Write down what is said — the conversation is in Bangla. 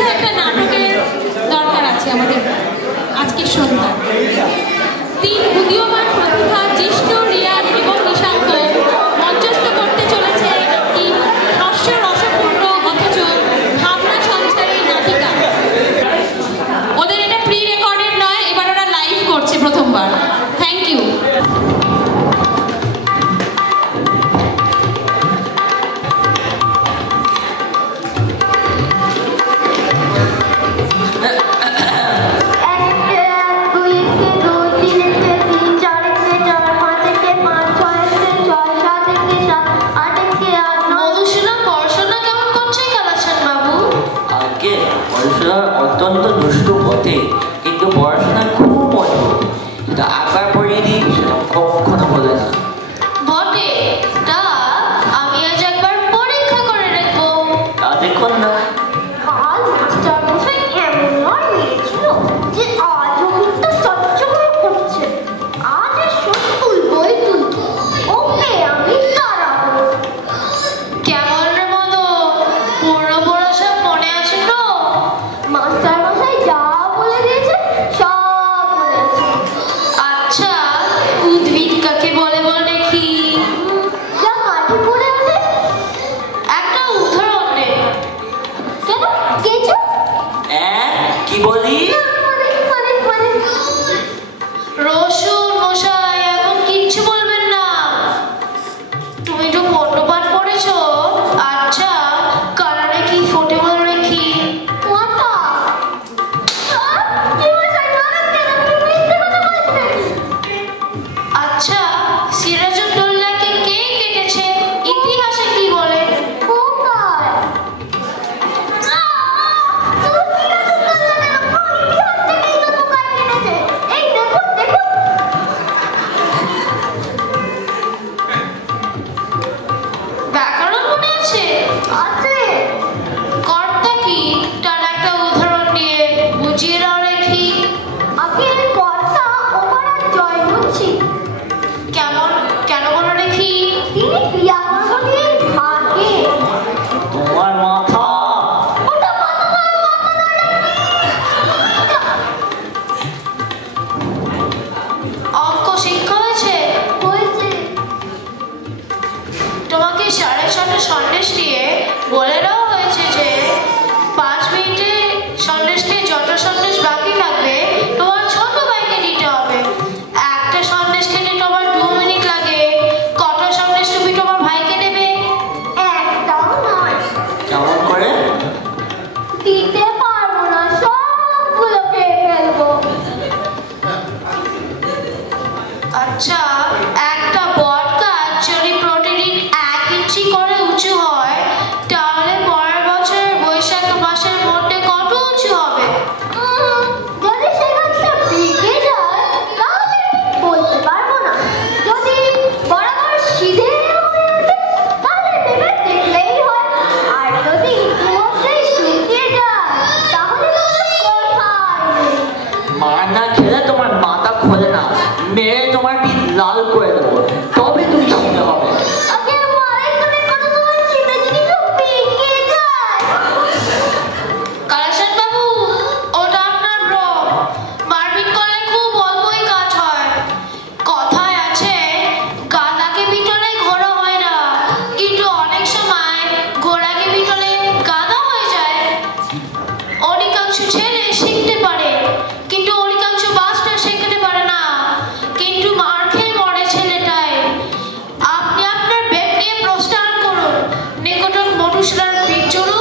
বোধহয় একটা নাটকের দরকার আছে আমাদের আজকের সন্ধ্যা। 3 উদীয়মান প্রতিভা জিষ্ণু, রিয়াদ এবং নিশান্ত মঞ্চস্থ করতে চলেছে একটি রসপূর্ণ অথচ ভাবনা সঞ্চারী নাটিকা। ওদের এটা প্রি রেকর্ডেড নয়, এবার ওরা লাইভ করছে প্রথমবার। Thank you. অত্যন্ত দুষ্টু পথে, কিন্তু পড়াশোনা খুব মজবুত। কিন্তু আঁকার পড়িয়ে দিই সেটা কখনো বলে না। বটে, তা আমি আজ একবার পরীক্ষা করে দেখবো। তা দেখুন না। কাল মাস্টার মশাই এমন মার মেরেছিল যে আজও কিন্তু চচ্চড় করছে। আজ সব তুলবই তুলবো, ওকে আমি তাড়াবো। কেমন রে মতো পুরনো পড়া সব মনে আছে তো? মাস্টার মশাই যা বলে দিয়েছে সব মনে আছে। আচ্ছা, উদ্ভিদ কাকে বলে বল দেখি? যা মাটি পড়ে ওঠে। একটা উদাহরণ দে। কেন কেঁচো? কি বলি? রসুন মশাই, এখন কিচ্ছু বলবেন না। তুমি তো পণ্যপাঠ করেছো। আচ্ছা, কালারে কি ফোটে বল দেখি? আচ্ছা, সিরাজউদ্দৌলাকে কে কেটেছে? ইতিহাসে কি বলে? ব্যাকরণ মনে আছে? কর্তা কি তার একটা উদাহরণ দিয়ে বুঝিয়ে দাও দেখি। কর্তা ওপারা জয়মুখী। কেমন কেন বলো দেখি? তিনি ক্রিয়াকর্ম দিয়ে ভাগে। তোমার মাথা। অঙ্ক শিক্ষা হয়েছে? তোমাকে 6:30 সন্দেশ দিয়ে বলে দেওয়া হয়েছে যে 5 মিনিটে সন্দেশ দিয়ে যত সন্দেশ বাকি থাকবে তোমার ছোট ভাইকে দিতে হবে। একটা সন্দেশ খেতে তোমার 2 মিনিট লাগে। কত সন্দেশ তুমি তোমার ভাইকে দেবে? একটাও নয়। কেমন করে? দিতে পারবো না, সবগুলো খেয়ে ফেলবো। আচ্ছা, একটা বট গাছ যদি প্রতিদিন 1 ইঞ্চি করে উঁচু হয়, তাহলে পরের বছরের বৈশাখ মাসের মধ্যে কত উঁচু হবে? যদি সে গাছটা বেঁকে যায় তাহলে বলতে পারবো না। যদি বরাবর সিধে হয়ে ওঠে তাহলে ভেবে দেখলেই হয়। আর যদি ইতিমধ্যেই শুকিয়ে যায় তাহলে কোথায়? মার না খেলে তোমার মাথা খোলে না, মেরে তোমার পিঠ লাল করে দেবো, তবে তুমি শুনে হবে। কালেকশন বাবু, ওটা আপনার ভ্রম। মারপিট করলে খুব অল্পই কাজ হয়। কথায় আছে, গাধাকে পিটলে ঘোড়া হয় না, কিন্তু অনেক সময় ঘোড়াকে পিটলে গাধা হয়ে যায়। অধিকাংশ ছেলে শিখতে পারে, কিন্তু অধিকাংশ মাস্টার শেখাতে পারে না। কিন্তু মার খেয়ে মরে ছেলেটাই। আপনি আপনার ব্যাগ নিয়ে প্রস্থান করুন। নিকটক মধুসূদন বীর চলুন।